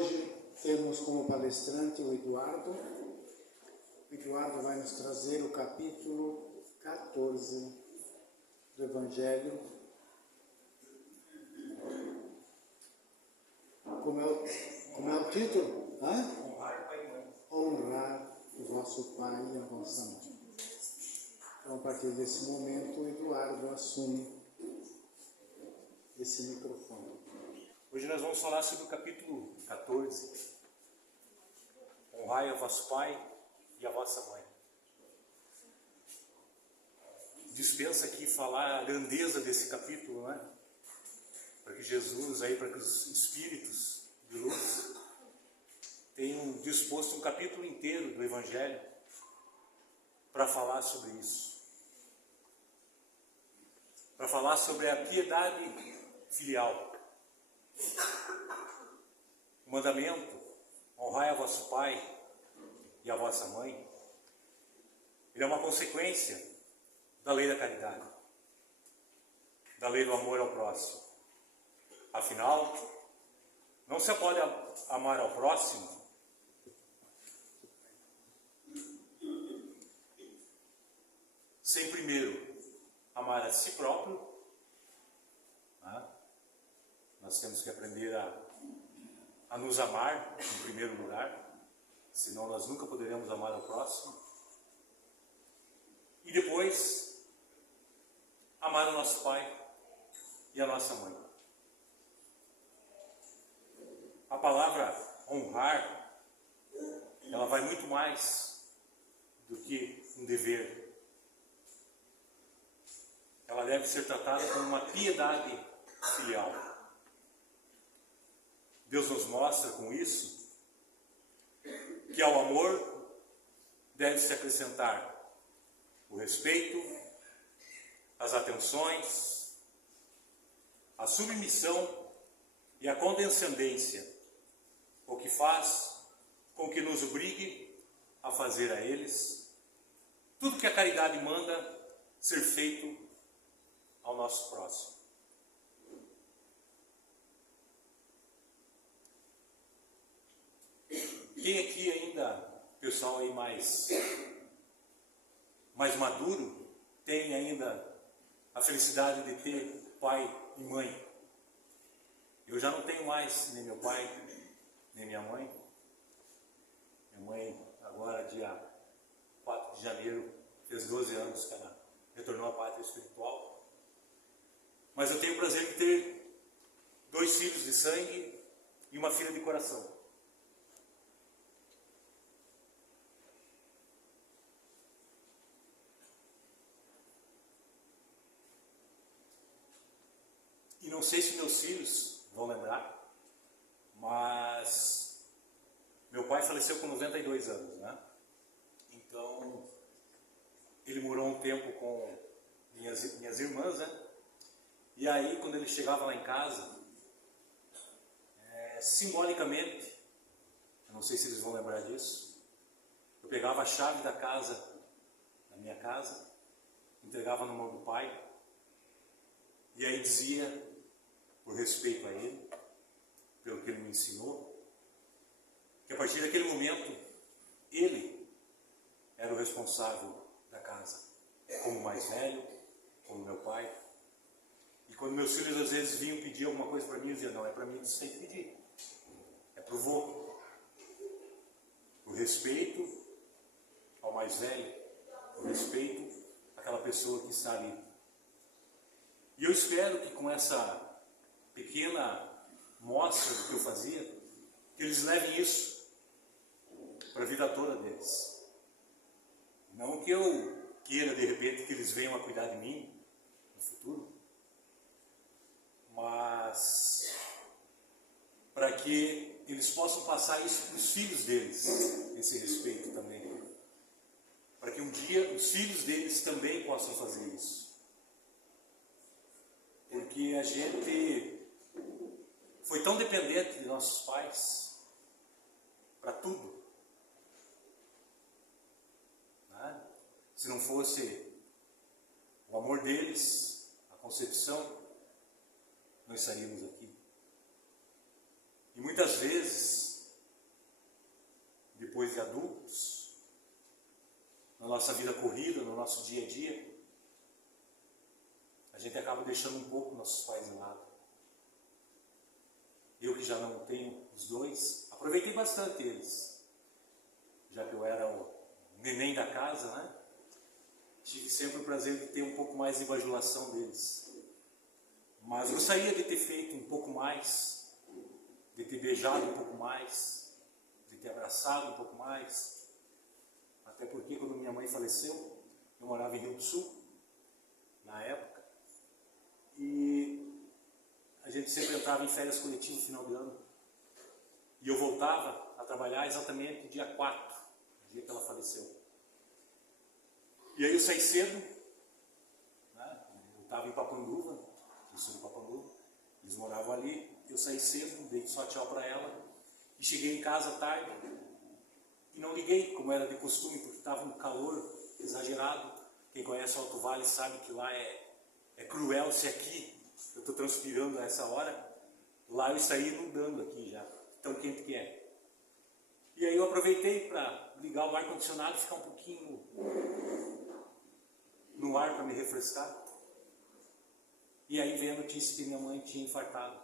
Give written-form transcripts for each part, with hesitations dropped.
Hoje temos como palestrante o Eduardo. O Eduardo vai nos trazer o capítulo 14 do Evangelho. Como é o título? Honrar o vosso pai e a vossa mãe. Então, a partir desse momento, o Eduardo assume esse microfone. Hoje nós vamos falar sobre o capítulo 14. Honrai a vosso pai e a vossa mãe. Dispensa aqui falar a grandeza desse capítulo, né? Para que Jesus, para que os espíritos de luz tenham disposto um capítulo inteiro do Evangelho para falar sobre isso. Para falar sobre a piedade filial. O mandamento, honrai a vosso pai e a vossa mãe, ele é uma consequência da lei da caridade, da lei do amor ao próximo. Afinal, não se pode amar ao próximo sem primeiro amar a si próprio. Nós temos que aprender a nos amar em primeiro lugar, senão nós nunca poderemos amar ao próximo. E depois, amar o nosso pai e a nossa mãe. A palavra honrar, ela vai muito mais do que um dever. Ela deve ser tratada como uma piedade filial. Deus nos mostra com isso que ao amor deve-se acrescentar o respeito, as atenções, a submissão e a condescendência, o que faz com que nos obrigue a fazer a eles tudo que a caridade manda ser feito ao nosso próximo. Quem aqui ainda, pessoal aí mais maduro, tem ainda a felicidade de ter pai e mãe? Eu já não tenho mais nem meu pai, nem minha mãe. Minha mãe agora, dia 4 de janeiro, fez 12 anos que ela retornou à pátria espiritual. Mas eu tenho o prazer de ter 2 filhos de sangue e uma filha de coração. E não sei se meus filhos vão lembrar, mas meu pai faleceu com 92 anos, né? Então, ele morou um tempo com minhas irmãs, né? E aí, quando ele chegava lá em casa, simbolicamente, eu não sei se eles vão lembrar disso, eu pegava a chave da casa, da minha casa, entregava na mão do pai, e aí dizia, por respeito a ele, pelo que ele me ensinou, que a partir daquele momento, ele era o responsável da casa, como o mais velho, como meu pai. E quando meus filhos às vezes vinham pedir alguma coisa para mim, eu dizia, não, é para mim que você tem que pedir, é para o vô. O respeito ao mais velho, o respeito àquela pessoa que está ali. E eu espero que com essa pequena mostra do que eu fazia, que eles levem isso para a vida toda deles. Não que eu queira, de repente, que eles venham a cuidar de mim no futuro, mas para que eles possam passar isso para os filhos deles, esse respeito também. Para que um dia os filhos deles também possam fazer isso. Porque a gente foi tão dependente de nossos pais para tudo. Né? Se não fosse o amor deles, a concepção, não estaríamos aqui. E muitas vezes depois de adultos, na nossa vida corrida, no nosso dia a dia, a gente acaba deixando um pouco nossos pais de lado. Eu que já não tenho os dois, aproveitei bastante eles, já que eu era o neném da casa, né? Tive sempre o prazer de ter um pouco mais de bajulação deles. Mas gostaria de ter feito um pouco mais, de ter beijado um pouco mais, de ter abraçado um pouco mais. Até porque quando minha mãe faleceu, eu morava em Rio do Sul, na época, e a gente sempre entrava em férias coletivas no final do ano. E eu voltava a trabalhar exatamente dia 4, dia que ela faleceu. E aí eu saí cedo, né? Eu estava em Papanduva, eu sou de Papanduva, eles moravam ali, eu saí cedo, dei só tchau para ela, e cheguei em casa tarde, e não liguei, como era de costume, porque estava um calor exagerado. Quem conhece o Alto Vale sabe que lá é cruel, se aqui eu estou transpirando a essa hora, lá eu saí inundando aqui já, tão quente que é. E aí eu aproveitei para ligar o ar-condicionado e ficar um pouquinho no ar para me refrescar. E aí veio a notícia que minha mãe tinha infartado.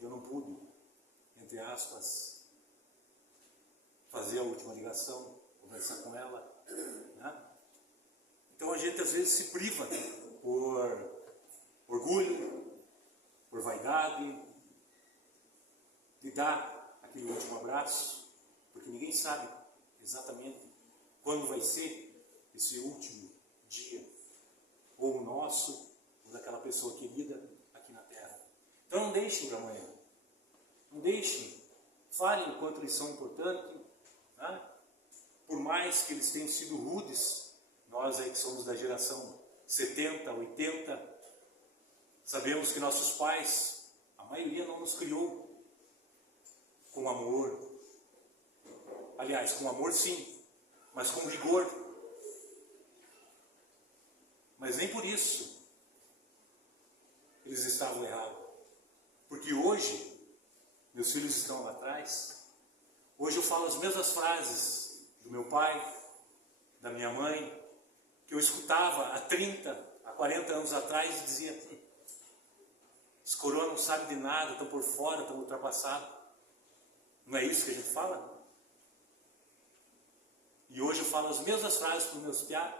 Eu não pude, entre aspas, fazer a última ligação, conversar com ela, né? Então a gente às vezes se priva por orgulho, por vaidade, de dar aquele último abraço, porque ninguém sabe exatamente quando vai ser esse último dia, ou o nosso, ou daquela pessoa querida aqui na Terra. Então não deixem para amanhã, não deixem, falem o quanto eles são importantes, né? Por mais que eles tenham sido rudes, nós aí que somos da geração 70, 80, sabemos que nossos pais, a maioria não nos criou com amor. Aliás, com amor sim, mas com rigor. Mas nem por isso eles estavam errados. Porque hoje, meus filhos estão lá atrás, hoje eu falo as mesmas frases do meu pai, da minha mãe, que eu escutava há 30, há 40 anos atrás e dizia: os coroas não sabem de nada, estão por fora, estão ultrapassados. Não é isso que a gente fala? E hoje eu falo as mesmas frases para os meus piá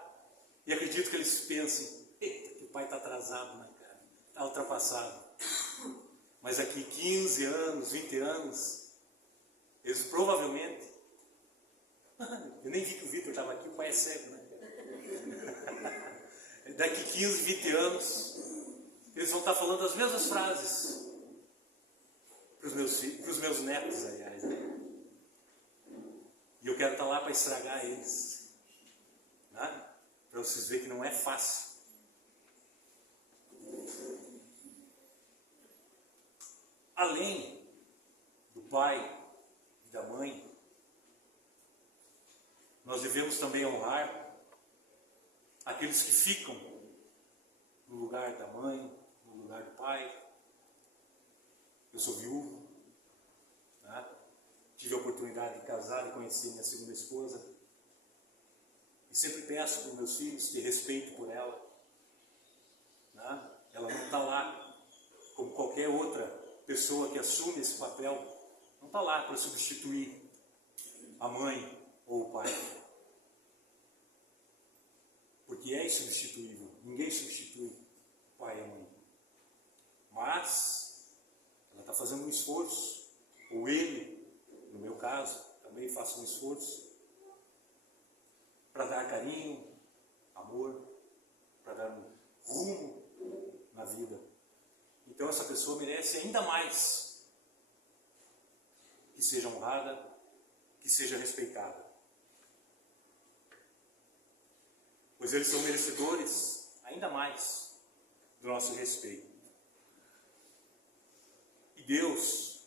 e acredito que eles pensem: eita, que o pai está atrasado, né, cara? Está ultrapassado. Mas daqui 15 anos, 20 anos, eles provavelmente... Eu nem vi que o Vitor estava aqui, o pai é cego, né? Daqui 15, 20 anos, eles vão estar falando as mesmas frases para os meus filhos, para os meus netos, aliás, né? E eu quero estar lá para estragar eles, né? Para vocês verem que não é fácil. Além do pai e da mãe, nós devemos também honrar aqueles que ficam no lugar da mãe, no lugar do pai. Eu sou viúvo, né? Tive a oportunidade de casar e conhecer minha segunda esposa. E sempre peço para os meus filhos ter respeito por ela, né? Ela não está lá como qualquer outra pessoa que assume esse papel. Não está lá para substituir a mãe ou o pai. Porque é insubstituível. Ninguém substitui o pai e a mãe. Mas ela está fazendo um esforço, ou ele, no meu caso, também faço um esforço para dar carinho, amor, para dar um rumo na vida. Então essa pessoa merece ainda mais que seja honrada, que seja respeitada. Pois eles são merecedores ainda mais do nosso respeito. E Deus,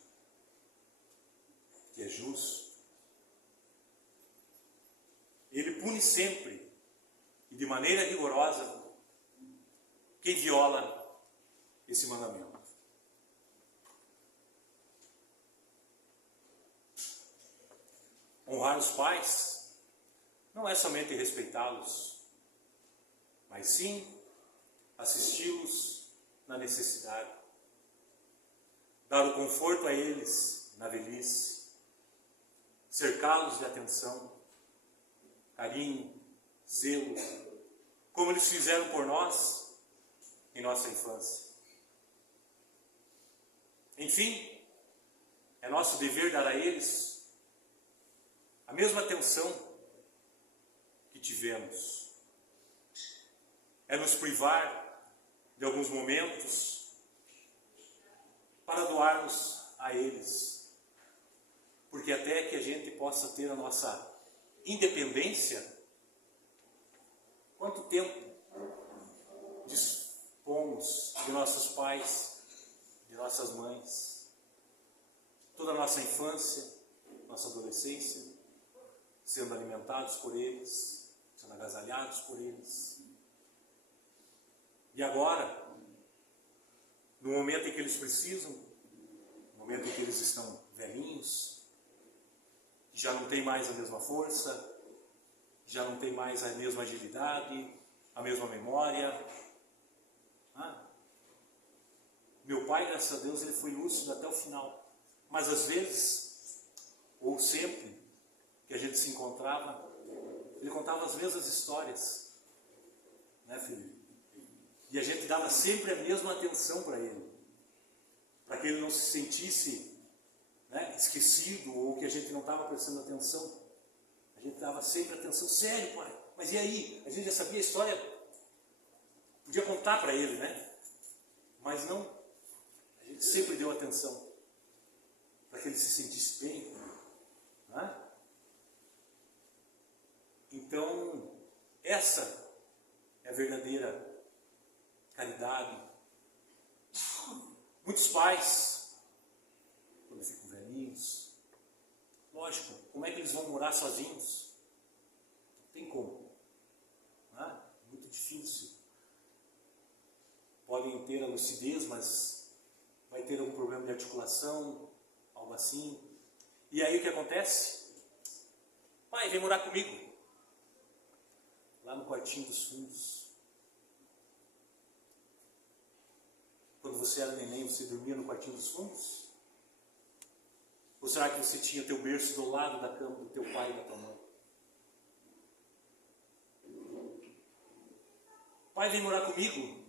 que é justo, Ele pune sempre e de maneira rigorosa quem viola esse mandamento. Honrar os pais não é somente respeitá-los, mas sim assisti-los na necessidade, dar o conforto a eles na velhice, cercá-los de atenção, carinho, zelo, como eles fizeram por nós em nossa infância. Enfim, é nosso dever dar a eles a mesma atenção que tivemos. É nos privar de alguns momentos para doarmos a eles. Porque até que a gente possa ter a nossa independência, quanto tempo dispomos de nossos pais, de nossas mães, toda a nossa infância, nossa adolescência, sendo alimentados por eles, sendo agasalhados por eles. E agora, no momento em que eles precisam, no momento em que eles estão velhinhos, já não tem mais a mesma força, já não tem mais a mesma agilidade, a mesma memória. Meu pai, graças a Deus, ele foi lúcido até o final. Mas às vezes, ou sempre, que a gente se encontrava, ele contava as mesmas histórias, né, filho? E a gente dava sempre a mesma atenção para ele, para que ele não se sentisse, né, esquecido, ou que a gente não estava prestando atenção. A gente dava sempre atenção. Sério, pai, mas e aí? A gente já sabia a história, podia contar para ele, né? Mas não, a gente sempre deu atenção, para que ele se sentisse bem, né? Então, essa é a verdadeira caridade. Muitos pais, quando ficam velhinhos, lógico, como é que eles vão morar sozinhos? Não tem como, né? Muito difícil. Podem ter a lucidez, mas vai ter algum problema de articulação, algo assim. E aí o que acontece? Pai, vem morar comigo, lá no quartinho dos fundos. Quando você era neném, você dormia no quartinho dos fundos? Ou será que você tinha teu berço do lado da cama do teu pai e da tua mãe? Pai, vem morar comigo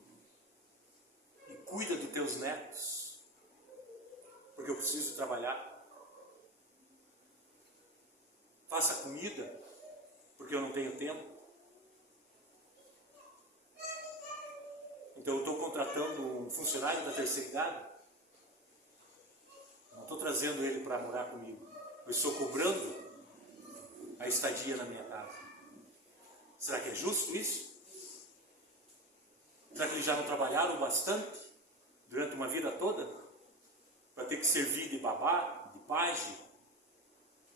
e cuida dos teus netos, porque eu preciso trabalhar. Faça comida, porque eu não tenho tempo. Então eu estou contratando um funcionário da terceira idade, não estou trazendo ele para morar comigo, eu estou cobrando a estadia na minha casa. Será que é justo isso? Será que eles já não trabalharam bastante durante uma vida toda para ter que servir de babá, de pajem,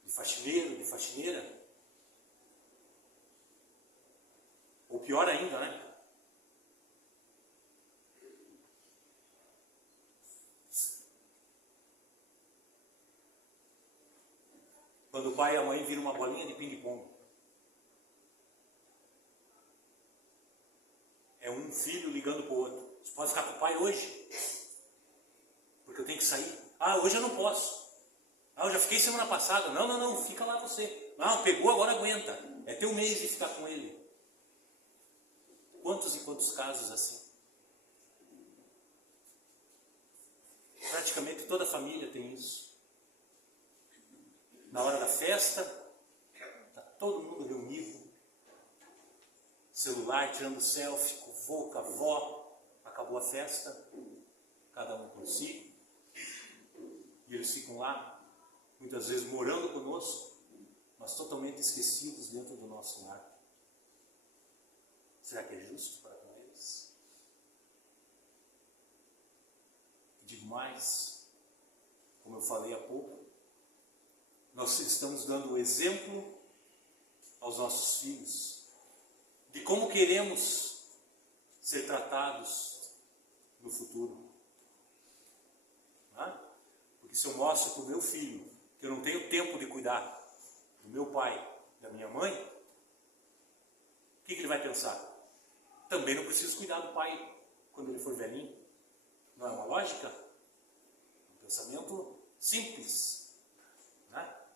de faxineiro, de faxineira? Ou pior ainda, né? Quando o pai e a mãe viram uma bolinha de ping-pong. É um filho ligando para o outro. Você pode ficar com o pai hoje? Porque eu tenho que sair. Ah, hoje eu não posso. Ah, eu já fiquei semana passada. Não, não, não, fica lá você. Não, pegou, agora aguenta. É teu mês de ficar com ele. Quantos e quantos casos assim? Praticamente toda família tem isso. Na hora da festa, está todo mundo reunido, celular, tirando selfie, com o vô, com a avó, acabou a festa, cada um por si, e eles ficam lá, muitas vezes morando conosco, mas totalmente esquecidos dentro do nosso lar. Será que é justo para com eles? Digo mais, como eu falei há pouco, nós estamos dando o exemplo aos nossos filhos de como queremos ser tratados no futuro. Porque se eu mostro para o meu filho que eu não tenho tempo de cuidar do meu pai, da minha mãe, o que ele vai pensar? Também não preciso cuidar do pai quando ele for velhinho. Não é uma lógica? Um pensamento simples, né?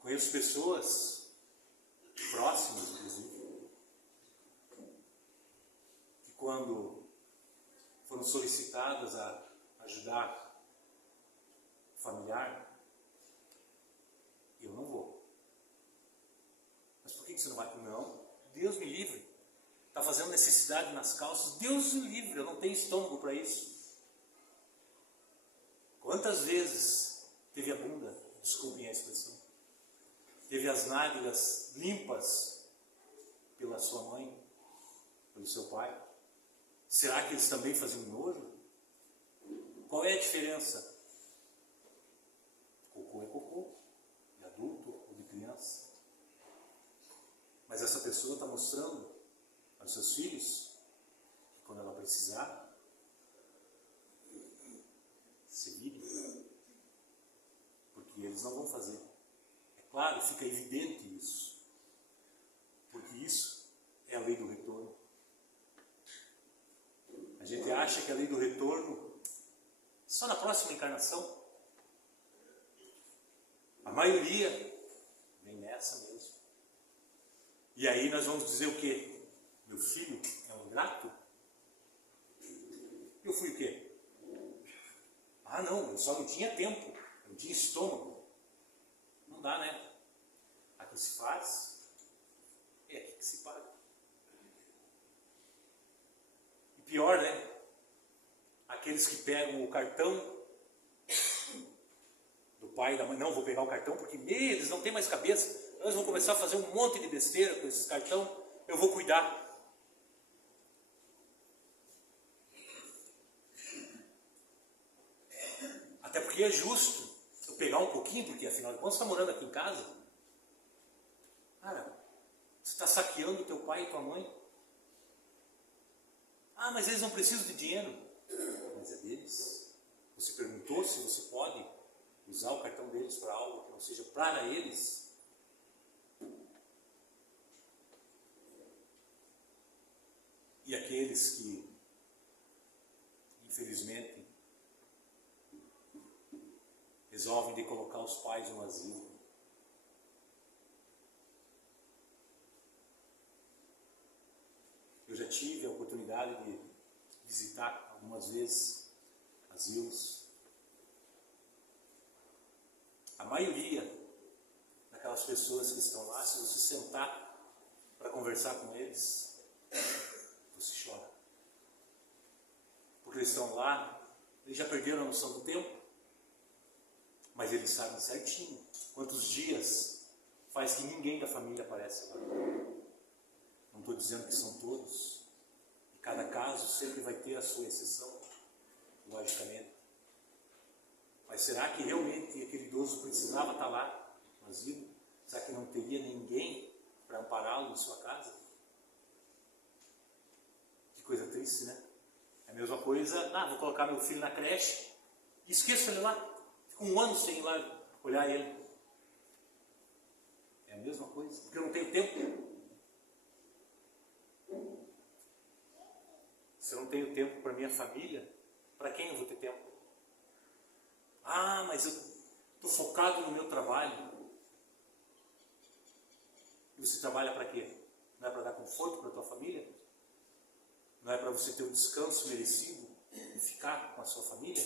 Conheço pessoas próximas, inclusive, que quando foram solicitadas a ajudar o familiar, eu não vou. Mas por que você não vai? Não, Deus me livre. Está fazendo necessidade nas calças, Deus me livre, eu não tenho estômago para isso. Quantas vezes teve a bunda, desculpem a expressão, teve as nádegas limpas pela sua mãe, pelo seu pai? Será que eles também faziam nojo? Qual é a diferença? Cocô é cocô, de adulto ou de criança. Mas essa pessoa está mostrando aos seus filhos que quando ela precisar, se vire, porque eles não vão fazer. É claro, fica evidente isso, porque isso é a lei do retorno. A gente acha que a lei do retorno só na próxima encarnação. A maioria vem nessa mesmo. E aí nós vamos dizer o quê? Meu filho é um ingrato? Eu fui o quê? Ah não, eu só não tinha tempo, não tinha estômago. Não dá, né? Aqui se faz, é aqui que se paga. E pior, né? Aqueles que pegam o cartão do pai e da mãe, não, vou pegar o cartão porque eles não têm mais cabeça, nós vamos começar a fazer um monte de besteira com esses cartão, eu vou cuidar. Até porque é justo eu pegar um pouquinho, porque afinal de contas você está morando aqui em casa. Cara, você está saqueando teu pai e tua mãe. Ah, mas eles não precisam de dinheiro. Mas é deles. Você perguntou se você pode usar o cartão deles para algo que não seja para eles? E aqueles que, infelizmente, resolvem de colocar os pais no asilo. Eu já tive a oportunidade de visitar algumas vezes asilos. A maioria daquelas pessoas que estão lá, se você sentar para conversar com eles, você chora. Porque eles estão lá, eles já perderam a noção do tempo. Mas eles sabem certinho quantos dias faz que ninguém da família aparece lá. Não estou dizendo que são todos. E cada caso sempre vai ter a sua exceção, logicamente. Mas será que realmente aquele idoso precisava estar lá no asilo? Será que não teria ninguém para ampará-lo em sua casa? Que coisa triste, né? É a mesma coisa, vou colocar meu filho na creche e esqueço ele lá. Fico um ano sem ir lá olhar ele. É a mesma coisa, porque eu não tenho tempo. Se eu não tenho tempo para minha família, para quem eu vou ter tempo? Ah, mas eu estou focado no meu trabalho. E você trabalha para quê? Não é para dar conforto para a tua família? Não é para você ter um descanso merecido e ficar com a sua família?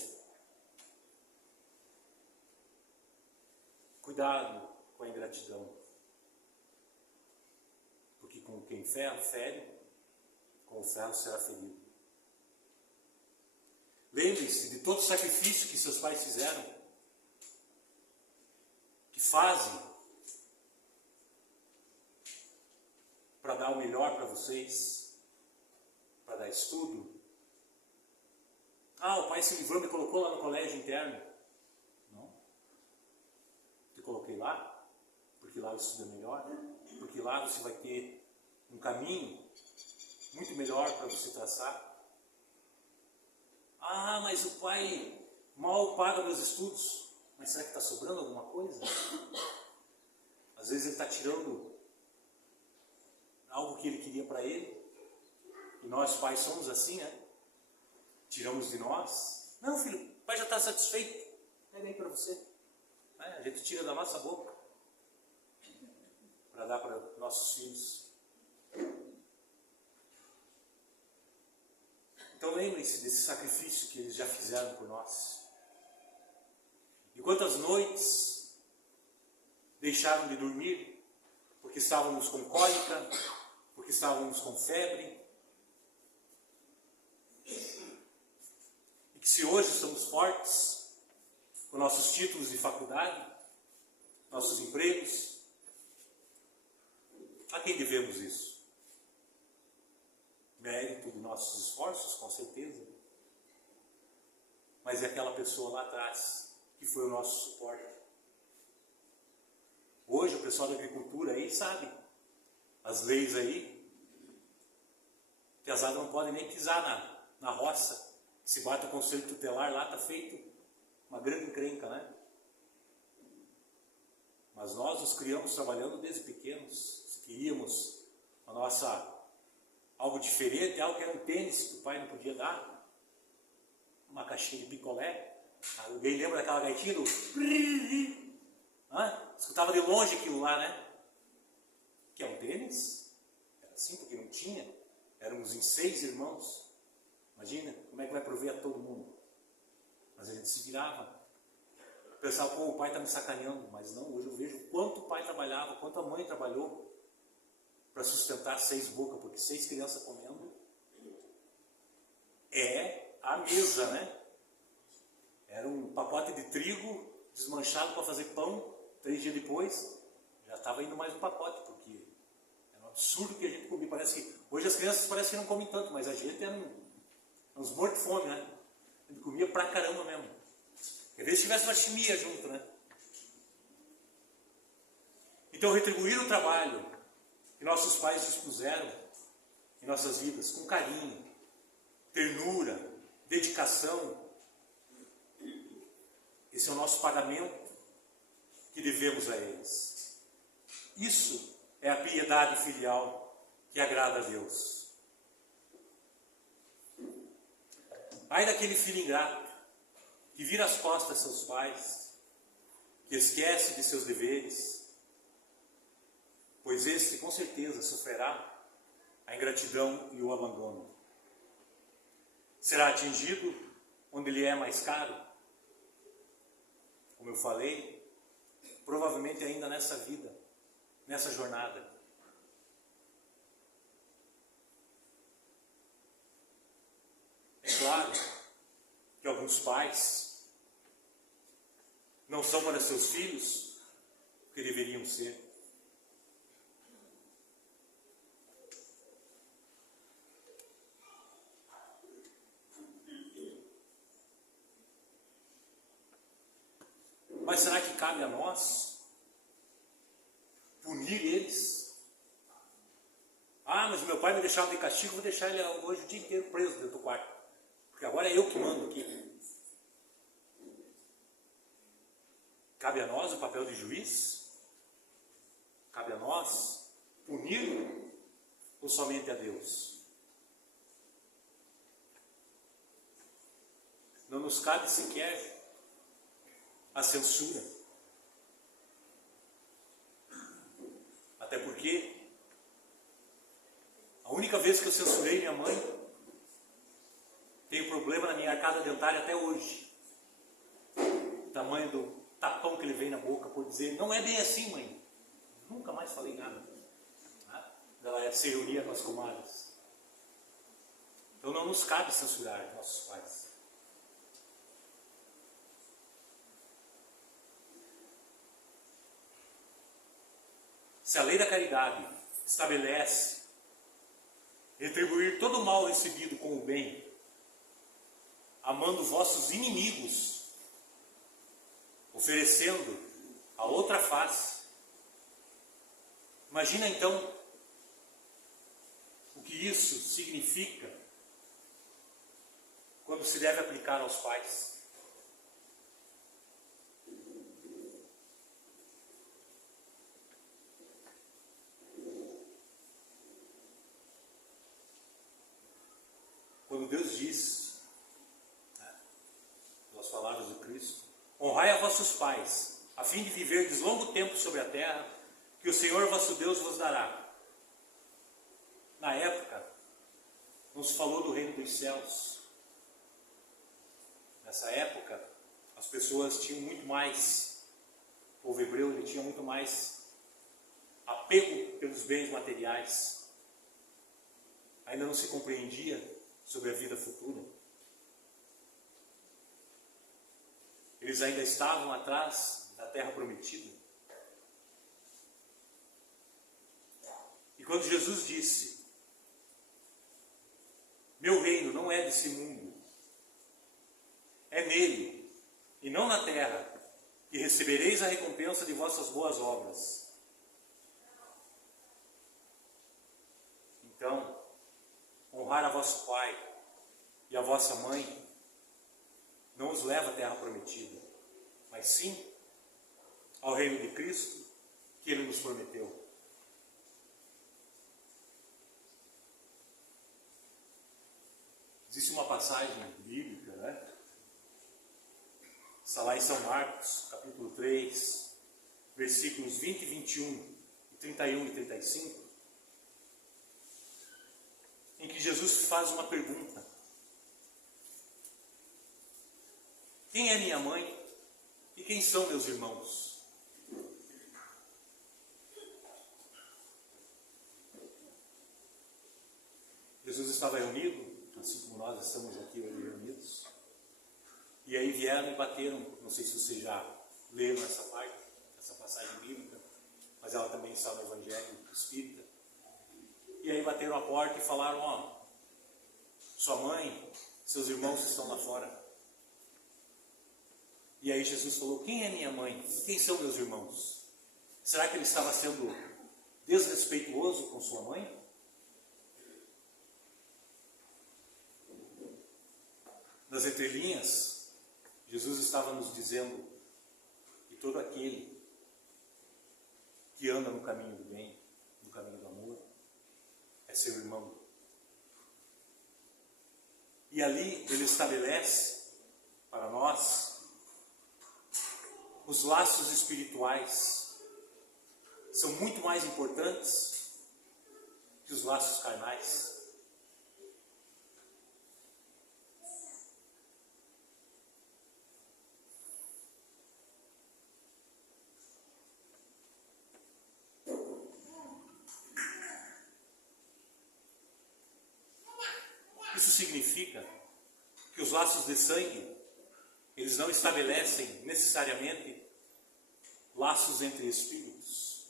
Cuidado com a ingratidão. Porque com quem ferro fere, com o ferro será ferido. Lembre-se de todo o sacrifício que seus pais fizeram, que fazem para dar o melhor para vocês, para dar estudo. Ah, o pai se livrou e me colocou lá no colégio interno. Não. Te coloquei lá, porque lá o estudo é melhor, porque lá você vai ter um caminho muito melhor para você traçar. Ah, mas o pai mal paga meus estudos. Mas será que está sobrando alguma coisa? Às vezes ele está tirando algo que ele queria para ele. E nós pais somos assim, né? Tiramos de nós. Não, filho, o pai já está satisfeito. Pega aí para você. A gente tira da nossa boca para dar para nossos filhos. Então lembrem-se desse sacrifício que eles já fizeram por nós. E quantas noites deixaram de dormir porque estávamos com cólica, porque estávamos com febre. E que se hoje estamos fortes, com nossos títulos de faculdade, nossos empregos, a quem devemos isso? Mérito de nossos esforços, com certeza. Mas é aquela pessoa lá atrás que foi o nosso suporte. Hoje o pessoal da agricultura aí sabe, as leis aí, pesado não podem nem pisar na roça. Se bate o conselho tutelar lá, está feito uma grande encrenca, né? Mas nós nos criamos trabalhando desde pequenos. Se queríamos a nossa algo diferente, algo que era um tênis que o pai não podia dar, uma caixinha de picolé. Alguém lembra daquela gaitinha do... Escutava de longe aquilo lá, né? Que é um tênis. Era assim, porque não tinha. Éramos em 6 irmãos. Imagina, como é que vai prover a todo mundo? Mas a gente se virava. Pensava, pô, o pai está me sacaneando. Mas não, hoje eu vejo quanto o pai trabalhava, quanto a mãe trabalhou para sustentar 6 bocas, porque 6 crianças comendo é a mesa, né? Era um pacote de trigo desmanchado para fazer pão. 3 dias depois, já estava indo mais um pacote, porque era um absurdo que a gente comia. Parece que, hoje as crianças parecem que não comem tanto, mas a gente era uns mortos de fome, né? A gente comia pra caramba mesmo. Às vezes tivesse uma chimia junto, né? Então, retribuir o trabalho que nossos pais dispuseram em nossas vidas, com carinho, ternura, dedicação, esse é o nosso pagamento que devemos a eles. Isso é a piedade filial que agrada a Deus. Ai daquele filho ingrato que vira as costas a seus pais, que esquece de seus deveres, pois esse com certeza sofrerá a ingratidão e o abandono. Será atingido onde lhe é mais caro, como eu falei, provavelmente ainda nessa vida, nessa jornada. É claro que alguns pais não são para seus filhos o que deveriam ser. Mas será que cabe a nós punir eles? Ah, mas meu pai me deixava de castigo, vou deixar ele hoje o dia inteiro preso dentro do quarto. Porque agora é eu que mando aqui. Cabe a nós o papel de juiz? Cabe a nós punir ou somente a Deus? Não nos cabe sequer a censura. Até porque a única vez que eu censurei minha mãe, tenho problema na minha arcada dentária até hoje. O tamanho do tapão que ele veio na boca por dizer, não é bem assim, mãe. Nunca mais falei nada. Ela é se reunia com as comadres. Então não nos cabe censurar nossos pais. Se a lei da caridade estabelece retribuir todo o mal recebido com o bem, amando vossos inimigos, oferecendo a outra face, imagina então o que isso significa quando se deve aplicar aos pais. palavras de Cristo. Honrai a vossos pais, a fim de viverdes longo tempo sobre a terra, que o Senhor vosso Deus vos dará. Na época, não se falou do reino dos céus. Nessa época, as pessoas tinham muito mais, o povo hebreu ele tinha muito mais apego pelos bens materiais. Ainda não se compreendia sobre a vida futura. Eles ainda estavam atrás da terra prometida. E quando Jesus disse: meu reino não é desse mundo, é nele, e não na terra, que recebereis a recompensa de vossas boas obras. Então, honrar a vosso pai e a vossa mãe não os leva à terra prometida, mas sim ao reino de Cristo que Ele nos prometeu. Existe uma passagem bíblica, né? Está lá em São Marcos, capítulo 3, versículos 20 e 21, 31 e 35, em que Jesus faz uma pergunta: quem é minha mãe e quem são meus irmãos? Jesus estava reunido, assim como nós estamos aqui hoje reunidos, e aí vieram e bateram. Não sei se vocês já leram essa parte, essa passagem bíblica, mas ela também está no Evangelho Espírita. E aí bateram a porta e falaram: ó, sua mãe, seus irmãos estão lá fora. E aí Jesus falou: quem é minha mãe? Quem são meus irmãos? Será que ele estava sendo desrespeituoso com sua mãe? Nas entrelinhas, Jesus estava nos dizendo que todo aquele que anda no caminho do bem, no caminho do amor, é seu irmão. E ali ele estabelece para nós os laços espirituais. São muito mais importantes que os laços carnais. Isso significa que os laços de sangue, eles não estabelecem necessariamente laços entre espíritos.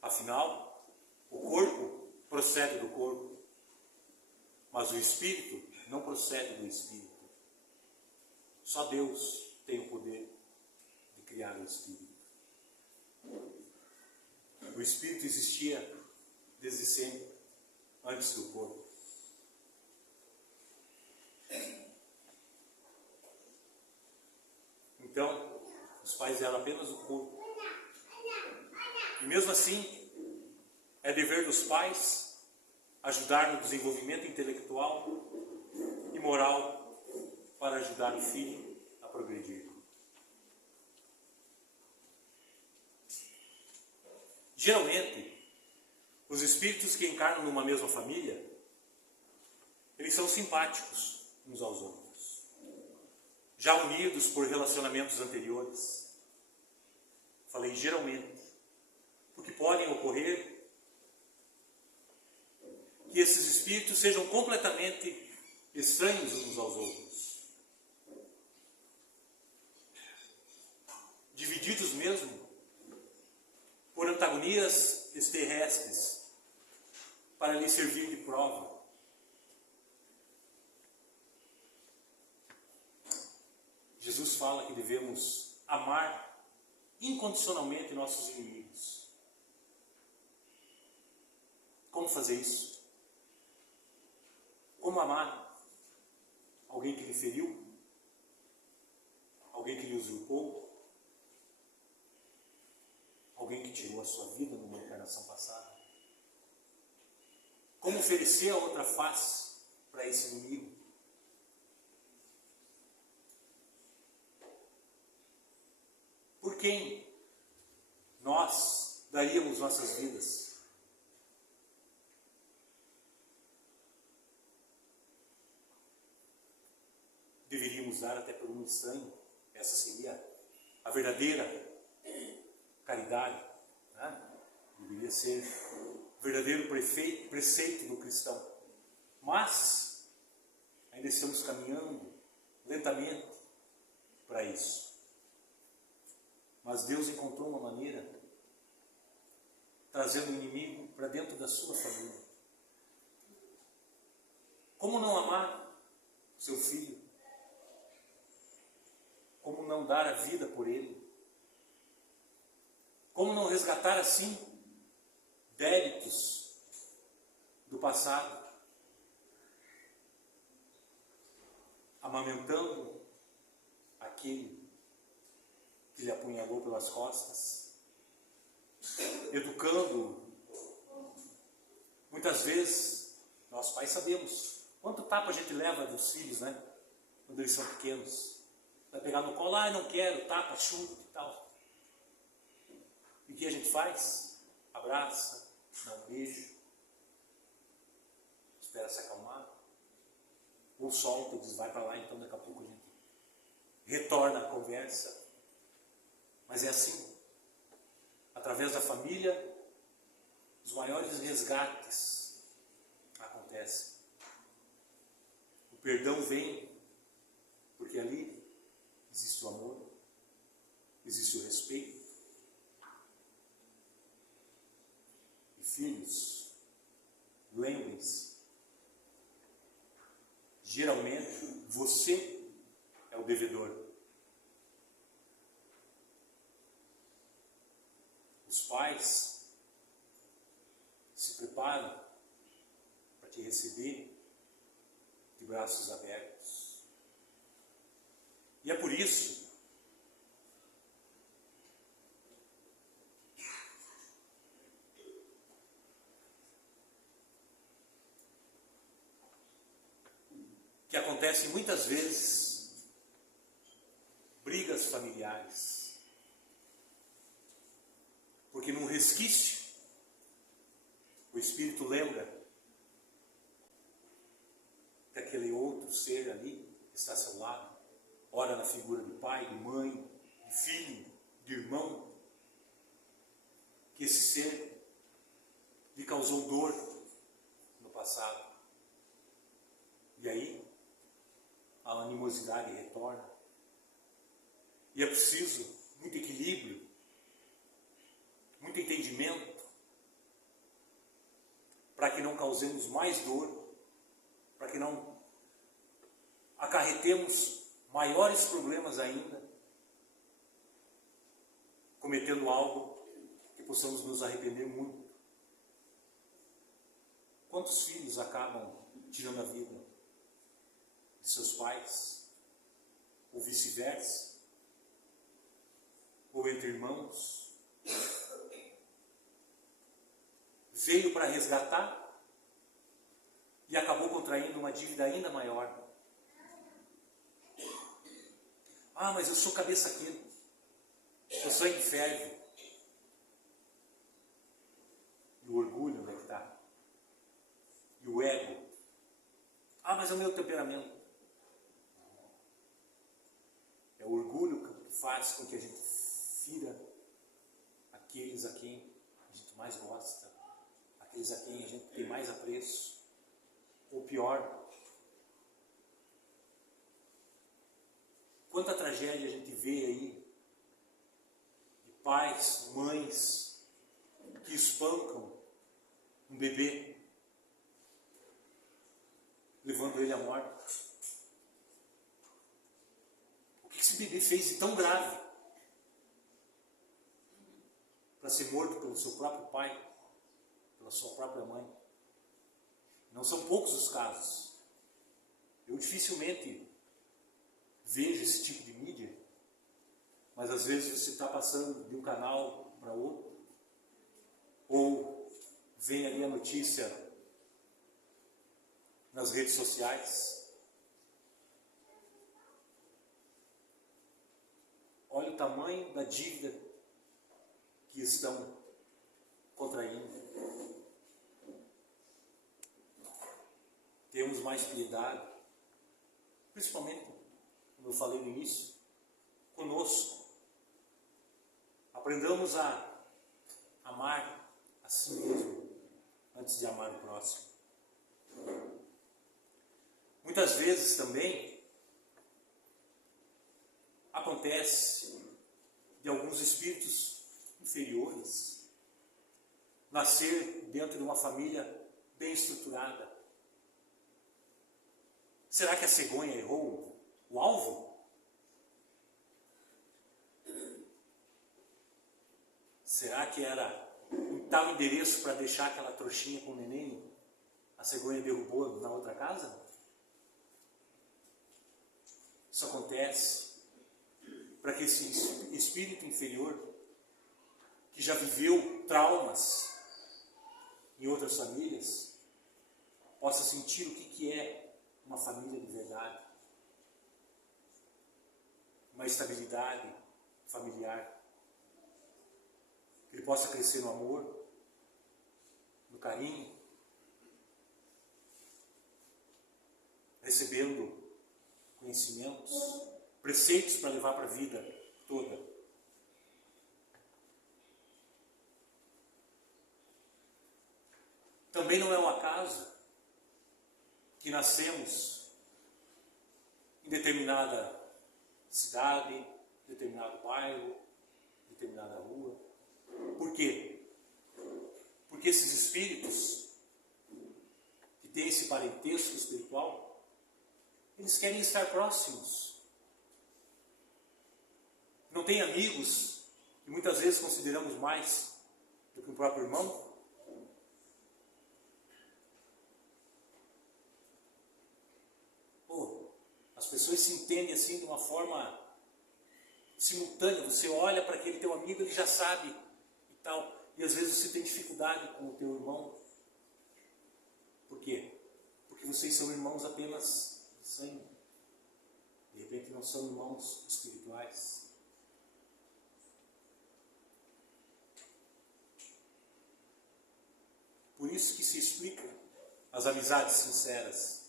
Afinal, o corpo procede do corpo, mas o espírito não procede do espírito. Só Deus tem o poder de criar o espírito. O espírito existia desde sempre, antes do corpo. Então, os pais eram apenas o corpo. E mesmo assim, é dever dos pais ajudar no desenvolvimento intelectual e moral para ajudar o filho a progredir. Geralmente, os espíritos que encarnam numa mesma família, eles são simpáticos uns aos outros, já unidos por relacionamentos anteriores. Falei geralmente, porque podem ocorrer que esses espíritos sejam completamente estranhos uns aos outros, divididos mesmo por antagonias terrestres, para lhe servir de prova. Jesus fala que devemos amar incondicionalmente nossos inimigos. Como fazer isso? Como amar alguém que lhe feriu? Alguém que lhe usurpou? Alguém que tirou a sua vida numa encarnação passada? Como oferecer a outra face para esse inimigo? quem nós daríamos nossas vidas? Deveríamos dar até por um estranho. Essa seria a verdadeira caridade, né? Deveria ser o verdadeiro preceito do cristão. Mas ainda estamos caminhando lentamente para isso. Mas Deus encontrou uma maneira, trazendo o inimigo para dentro da sua família. Como não amar seu filho? Como não dar a vida por ele? Como não resgatar assim débitos do passado? Amamentando aquele que lhe apunhalou pelas costas, educando. Muitas vezes, nós pais sabemos quanto tapa a gente leva dos filhos, né? Quando eles são pequenos. Vai pegar no colo, não quero, tapa, chuta e tal. E o que a gente faz? Abraça, dá um beijo, espera se acalmar, ou solta e diz, vai para lá, então daqui a pouco a gente retorna a conversa. Mas é assim, através da família, os maiores resgates acontecem. O perdão vem, porque ali existe o amor, existe o respeito. E filhos, lembrem-se, geralmente você é o devedor. Os pais se preparam para te receber de braços abertos. E é por isso que acontecem muitas vezes brigas familiares. Porque num resquício, o Espírito lembra que aquele outro ser ali está ao seu lado, ora na figura de pai, de mãe, de filho, de irmão, que esse ser lhe causou dor no passado. E aí, a animosidade retorna. E é preciso muito equilíbrio, muito entendimento, para que não causemos mais dor, para que não acarretemos maiores problemas ainda, cometendo algo que possamos nos arrepender muito. Quantos filhos acabam tirando a vida de seus pais, ou vice-versa, ou entre irmãos? Veio para resgatar e acabou contraindo uma dívida ainda maior. Ah, mas eu sou cabeça quente, eu sou inferno. E o orgulho, onde é que está? E o ego? Ah, mas é o meu temperamento. É o orgulho que faz com que a gente fira aqueles a quem a gente mais gosta, aqueles a quem a gente tem mais apreço. Ou pior, quanta tragédia a gente vê aí de pais, mães que espancam um bebê, levando ele à morte. O que esse bebê fez de tão grave para ser morto pelo seu próprio pai, pela sua própria mãe? Não são poucos os casos. Eu dificilmente vejo esse tipo de mídia, mas às vezes você está passando de um canal para outro, ou vem ali a notícia nas redes sociais. olha o tamanho da dívida que estão contraindo. Temos mais piedade, principalmente, como eu falei no início, conosco. Aprendamos a amar a si mesmo antes de amar o próximo. Muitas vezes também acontece de alguns espíritos inferiores nascer dentro de uma família bem estruturada. Será que a cegonha errou o alvo? Será que era um tal endereço para deixar aquela trouxinha com o neném? A cegonha derrubou na outra casa? Isso acontece para que esse espírito inferior, que já viveu traumas em outras famílias, possa sentir o que é uma família de verdade, uma estabilidade familiar, que ele possa crescer no amor, no carinho, recebendo conhecimentos, preceitos para levar para a vida toda. Também não é um acaso que nascemos em determinada cidade, determinado bairro, determinada rua. Por quê? Porque esses espíritos que têm esse parentesco espiritual, eles querem estar próximos. Não tem amigos, que muitas vezes consideramos mais do que o próprio irmão? As pessoas se entendem assim de uma forma simultânea. Você olha para aquele teu amigo, ele já sabe e tal. E às vezes você tem dificuldade com o teu irmão. Por quê? Porque vocês são irmãos apenas de sangue. De repente não são irmãos espirituais. Por isso que se explica as amizades sinceras.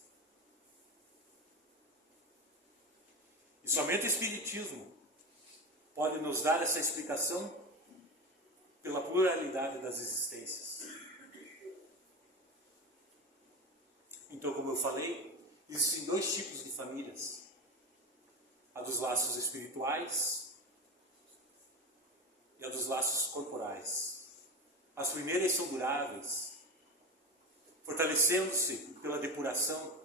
E somente o Espiritismo pode nos dar essa explicação pela pluralidade das existências. Então, como eu falei, existem dois tipos de famílias. A dos laços espirituais e a dos laços corporais. As primeiras são duráveis, fortalecendo-se pela depuração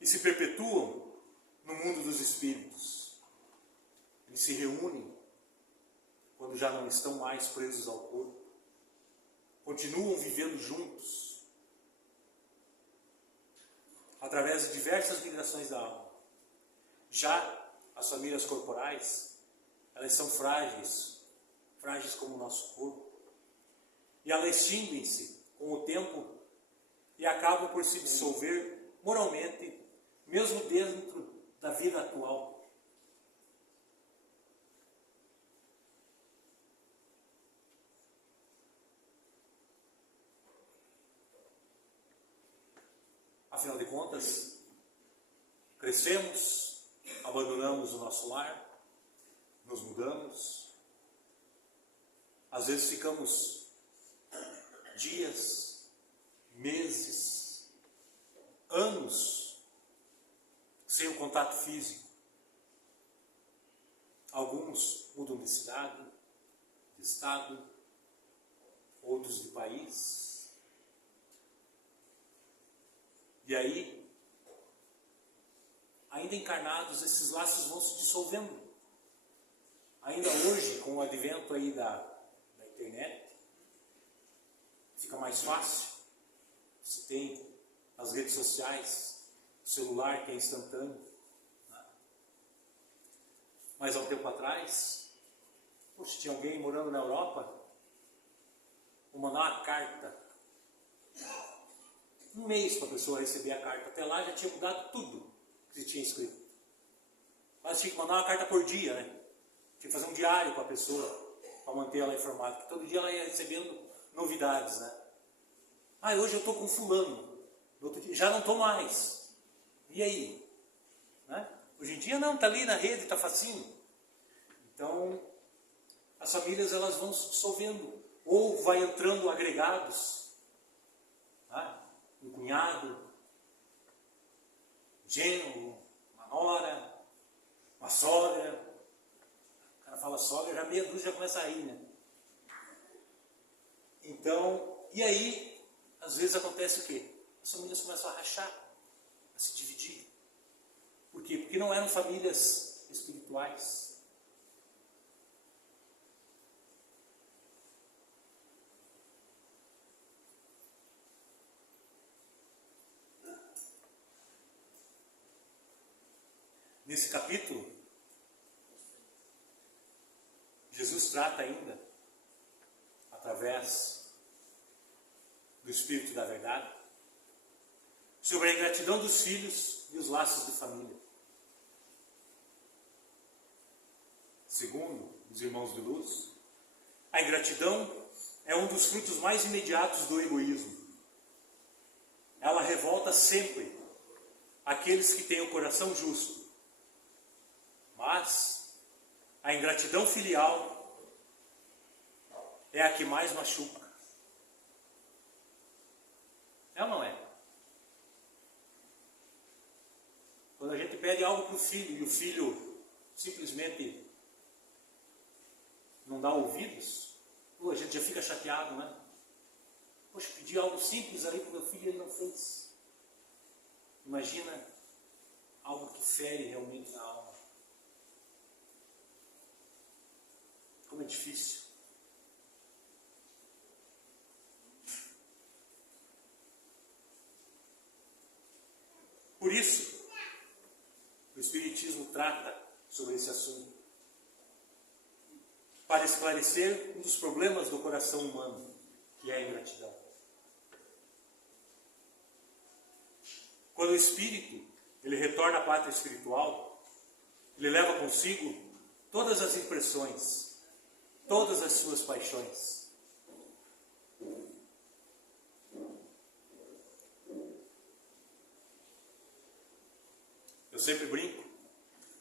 e se perpetuam no mundo dos espíritos. Eles se reúnem quando já não estão mais presos ao corpo. Continuam vivendo juntos através de diversas migrações da alma. Já as famílias corporais, elas são frágeis, frágeis como o nosso corpo. E elas extinguem-se com o tempo e acabam por se dissolver moralmente, mesmo dentro da vida atual. Afinal de contas, crescemos, abandonamos o nosso lar, nos mudamos, às vezes ficamos dias, meses, anos sem o contato físico. Alguns mudam de cidade, de estado, outros de país. E aí, ainda encarnados, esses laços vão se dissolvendo. Ainda hoje, com o advento aí da internet, fica mais fácil. Você tem as redes sociais, o celular que é instantâneo. Mas há um tempo atrás, poxa, tinha alguém morando na Europa, vou mandar uma carta. Um mês para a pessoa receber a carta. Até lá já tinha mudado tudo que se tinha escrito. Quase tinha que mandar uma carta por dia, né? Tinha que fazer um diário com a pessoa, para manter ela informada, porque todo dia ela ia recebendo novidades, né? Ah, hoje eu estou com fulano, no outro dia já não estou mais. E aí? Né? Hoje em dia não, está ali na rede, está facinho. Então, as famílias elas vão se dissolvendo, ou vai entrando agregados, né? Um cunhado, um genro, uma nora, uma sogra. O cara fala sogra, já meia dúzia já começa a rir, né? Então, e aí, às vezes acontece o quê? As famílias começam a rachar, a se dividir. Por quê? Porque não eram famílias espirituais. Nesse capítulo, Jesus trata ainda, através do Espírito da Verdade, sobre a ingratidão dos filhos e os laços de família. Segundo os irmãos de luz, a ingratidão é um dos frutos mais imediatos do egoísmo. Ela revolta sempre aqueles que têm o coração justo. Mas a ingratidão filial é a que mais machuca. É ou não é? Quando a gente pede algo para o filho e o filho simplesmente não dá ouvidos, a gente já fica chateado, né? Poxa, pedi algo simples ali para o meu filho e ele não fez. Imagina algo que fere realmente na alma. Como é difícil. Por isso, o Espiritismo trata sobre esse assunto, para esclarecer um dos problemas do coração humano, que é a ingratidão. Quando o espírito ele retorna à pátria espiritual, ele leva consigo todas as impressões, todas as suas paixões. Eu sempre brinco,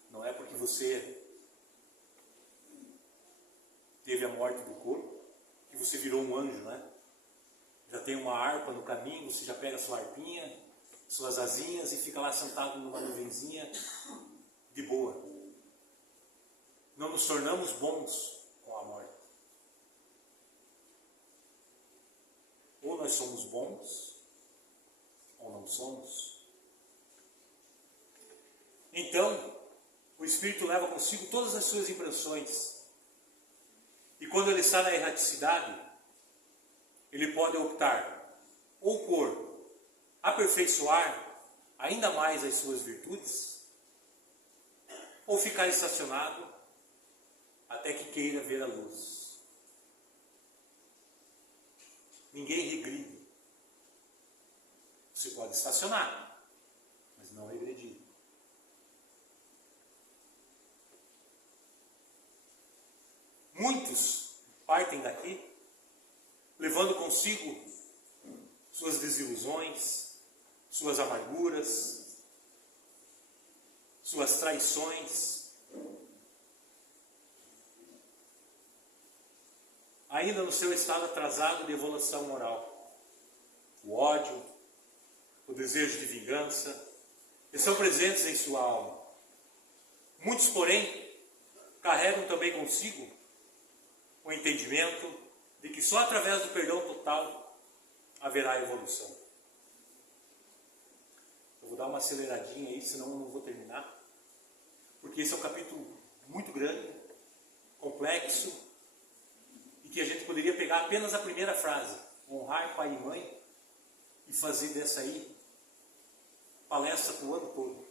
não é porque você teve a morte do corpo que você virou um anjo, né? Já tem uma harpa no caminho, você já pega a sua harpinha, suas asinhas e fica lá sentado numa nuvenzinha de boa. Não nos tornamos bons com a morte. Ou nós somos bons, ou não somos. Então, o Espírito leva consigo todas as suas impressões. E quando ele está na erraticidade, ele pode optar ou por aperfeiçoar ainda mais as suas virtudes, ou ficar estacionado até que queira ver a luz. Ninguém regride. Você pode estacionar, mas não regredir. Muitos partem daqui levando consigo suas desilusões, suas amarguras, suas traições, ainda no seu estado atrasado de evolução moral. O ódio, o desejo de vingança, estão presentes em sua alma. Muitos, porém, carregam também consigo o entendimento de que só através do perdão total haverá evolução. Eu vou dar uma aceleradinha aí, senão eu não vou terminar, porque esse é um capítulo muito grande, complexo, e que a gente poderia pegar apenas a primeira frase, honrar pai e mãe, e fazer dessa aí palestra para o ano todo.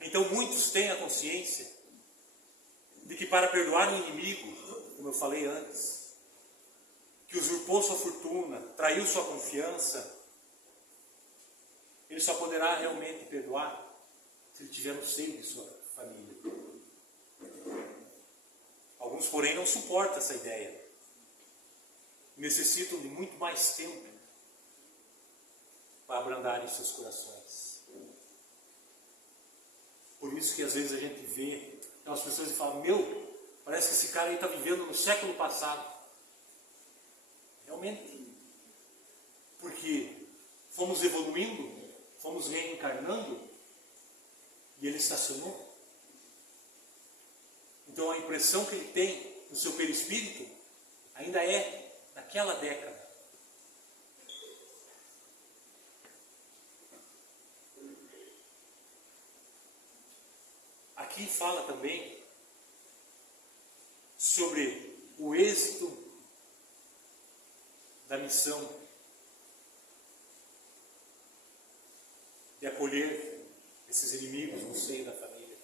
Então muitos têm a consciência de que para perdoar um inimigo, como eu falei antes, que usurpou sua fortuna, traiu sua confiança, ele só poderá realmente perdoar se ele tiver no seio de sua família. Alguns, porém, não suportam essa ideia. Necessitam de muito mais tempo para abrandarem seus corações. Por isso que às vezes a gente vê aquelas pessoas e fala: meu, parece que esse cara aí está vivendo no século passado. Realmente. Porque fomos evoluindo, fomos reencarnando e ele estacionou. Então a impressão que ele tem no seu perispírito ainda é daquela década. Aqui fala também sobre o êxito da missão de acolher esses inimigos no seio da família,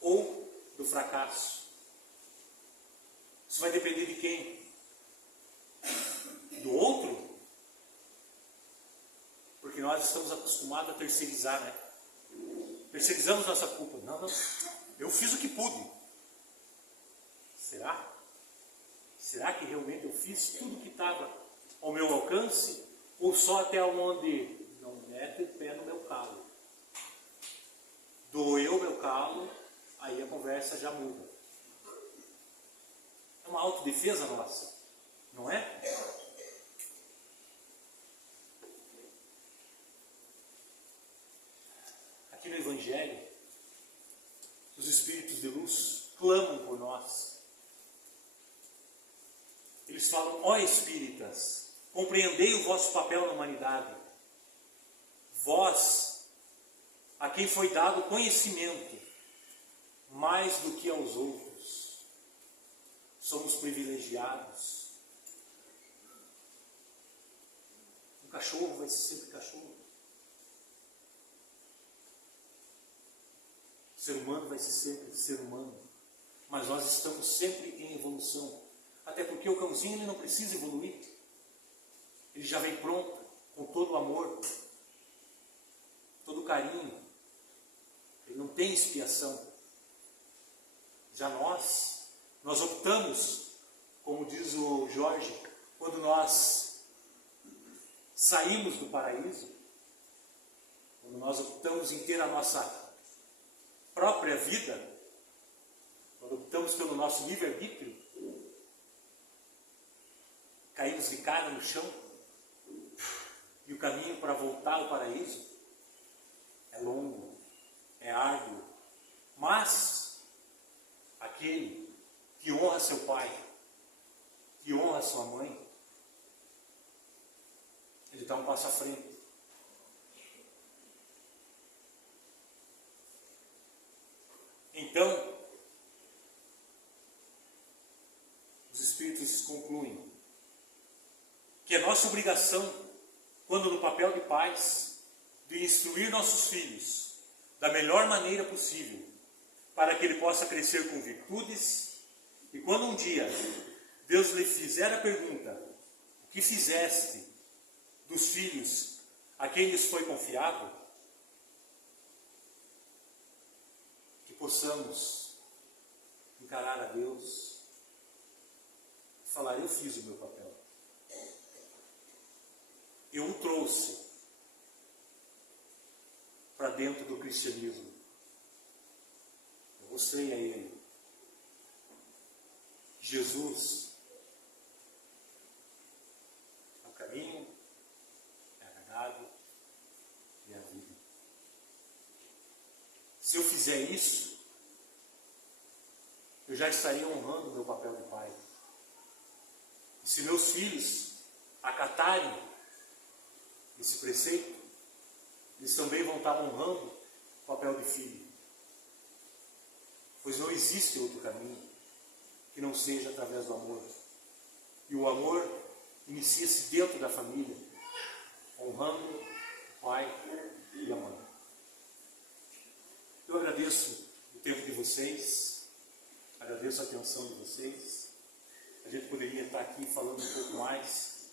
ou do fracasso. Isso vai depender de quem? Do outro? Porque nós estamos acostumados a terceirizar, né? Terceirizamos nossa culpa. Não, eu fiz o que pude. Será? Será que realmente eu fiz tudo que estava ao meu alcance? Ou só até onde não mete o pé no meu calo? Doeu o meu calo, aí a conversa já muda. É uma autodefesa nossa, não é? Aqui no Evangelho, os Espíritos de Luz clamam por nós. Eles falam: ó Espíritas, compreendei o vosso papel na humanidade. Vós, a quem foi dado conhecimento, mais do que aos outros, somos privilegiados. Um cachorro vai ser sempre cachorro. O ser humano vai ser sempre ser humano. Mas nós estamos sempre em evolução. Até porque o cãozinho ele não precisa evoluir. Ele já vem pronto, com todo o amor, todo o carinho. Ele não tem expiação. Já nós optamos, como diz o Jorge, quando nós saímos do paraíso, quando nós optamos em ter a nossa própria vida, quando optamos pelo nosso livre-arbítrio, caímos de cara no chão, e o caminho para voltar ao paraíso é longo, é árduo, mas aquele que honra seu pai, que honra sua mãe, ele dá um passo à frente. Então, os Espíritos concluem que é nossa obrigação, quando no papel de pais, de instruir nossos filhos da melhor maneira possível, para que ele possa crescer com virtudes, e quando um dia Deus lhe fizer a pergunta: o que fizeste dos filhos a quem lhes foi confiado? Que possamos encarar a Deus e falar: eu fiz o meu papel. Eu o trouxe para dentro do cristianismo. Eu mostrei a ele. Jesus é o caminho, é a verdade e a vida. Se eu fizer isso, eu já estaria honrando o meu papel de pai. E se meus filhos acatarem esse preceito, eles também vão estar honrando o papel de filho. Pois não existe outro caminho que não seja através do amor. E o amor inicia-se dentro da família, honrando o pai e a mãe. Eu agradeço o tempo de vocês, agradeço a atenção de vocês. A gente poderia estar aqui falando um pouco mais,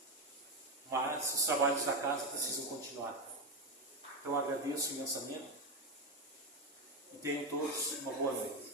mas os trabalhos da casa precisam continuar. Então agradeço imensamente e tenham todos uma boa noite.